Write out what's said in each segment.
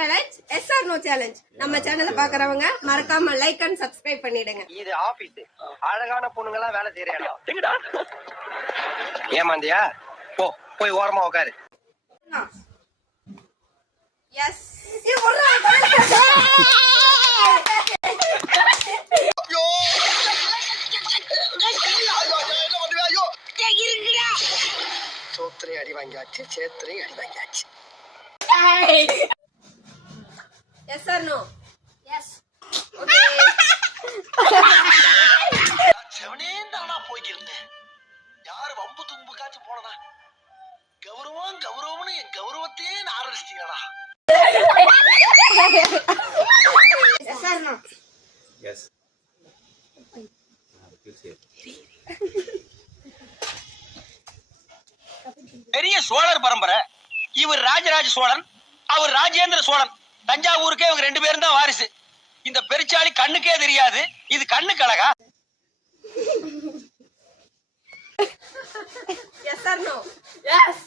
Challenge yes or no challenge. நம்ம சேனலை பாக்குறவங்க மறக்காம லைக் அண்ட் சப்ஸ்கிரைப் பண்ணிடுங்க. இது ஆபீஸ். அழகான பொண்ணுங்க எல்லாம் வேலை செய்யற இடம். ஏமாந்தியா? போ போய் ஓரமா உட்காரு. எஸ் சோத்திரை அடி வாங்கியாச்சு, சேத்திரை அடி வாங்கியாச்சு. Yes or no? எஸ். செவனேந்தானா போய்க்கிருந்தேன். யாரு வம்பு தும்புக்காச்சும் போனதா? கௌரவம் கௌரவம்னு என் கௌரவத்தையே ஆரம்பிச்சிட்டீங்களா? Yes or no? எஸ். பெரிய சோழர் பரம்பரை. இவர் ராஜராஜ சோழன், அவர் ராஜேந்திர சோழன். தஞ்சாவூருக்கே இவங்க 2 பேரும் தான் வாரிசு. இந்த பெருச்சாளி கண்ணுக்கே தெரியாது. இது கண்ணுக்கு அழகா? Yes or no? எஸ்.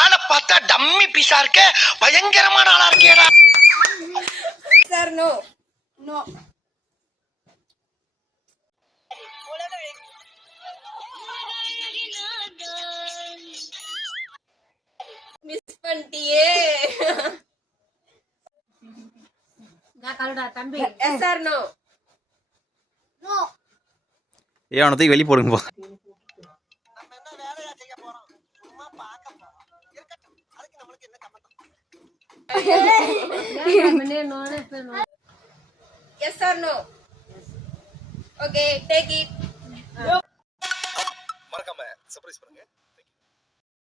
ஆளை பார்த்தா டம்மி பீஸா இருக்க, பயங்கரமான ஆளா இருக்கேடா. Yes or no? No. Miss பண்ணிட்டியே. தம்பி எஸ் ஆர் நோ? நோ. ஏன் அவனை தூக்கி வெளியே போடுங்க. நம்ம என்ன வேலையா செய்ய போறோம்? சும்மா பார்க்க போறோம். இருக்கட்டும், அதுக்கு நம்மளுக்கு என்ன சம்பந்தம்? Yes or no? Okay, take it. மறக்காம சர்ப்ரைஸ் பண்ணுங்க.